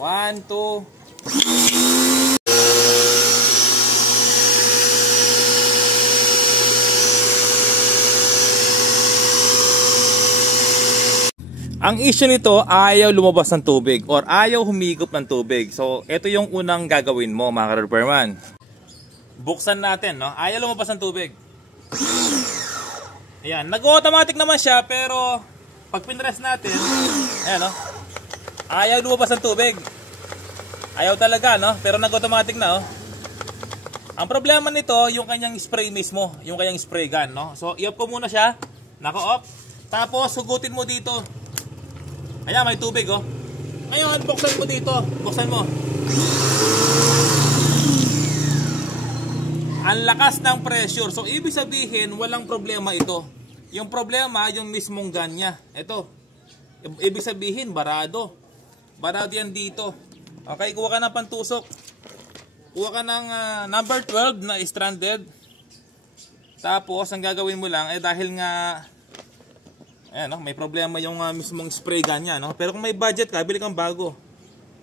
1, 2. Ang issue nito, ayaw lumabas ng tubig or ayaw humigop ng tubig. So, ito yung unang gagawin mo, mga ka-repairman. Buksan natin, no? Ayaw lumabas ng tubig. Ayan, nag-automatic naman siya, pero pag pinress natin, ayan, no? Ayaw lumabas ng tubig. Ayaw talaga, no? Pero nag-automatic na, oh. Ang problema nito, yung kanyang spray mismo, yung kanyang spray gun, no? So, i-off ko muna siya. Naka-off. Tapos, hugutin mo dito. Ayan, may tubig, oh. Ngayon, buksan mo dito. Buksan mo. Ang lakas ng pressure. So, ibig sabihin, walang problema ito. Yung problema, yung mismong gun niya. Ito. Ibig sabihin, barado. Barado yan dito. Okay, kuha ka ng pantusok. Kuha ka ng number 12 na stranded. Tapos, ang gagawin mo lang, dahil nga ayan, no? May problema yung mismong spray gun niya, no? Pero kung may budget ka, bili kang bago.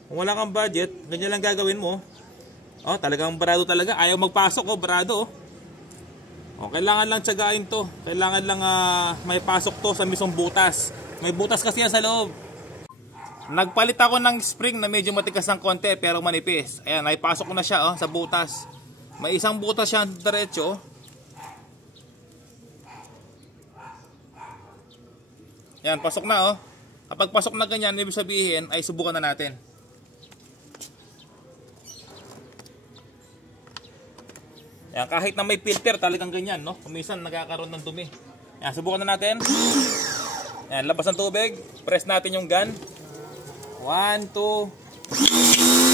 Kung wala kang budget, ganyan lang gagawin mo. Oh, talagang barado talaga. Ayaw magpasok, oh, barado. Oh, kailangan lang tiyagain to. Kailangan lang may pasok to sa mismong butas. May butas kasi yan sa loob. Nagpalit ako ng spring na medyo matigas ng konti pero manipis. Ayan, naipasok ko na siya, oh, sa butas. May isang butas siya diretso. Yan, pasok na, oh. Kapag pasok na ganyan, ibig sabihin ay subukan na natin. Yan, kahit na may filter, talagang ganyan, no? Kuminsan nagkakaroon ng dumi. Yan, subukan na natin. Yan, labas ng tubig. Press natin yung gun. 1, 2.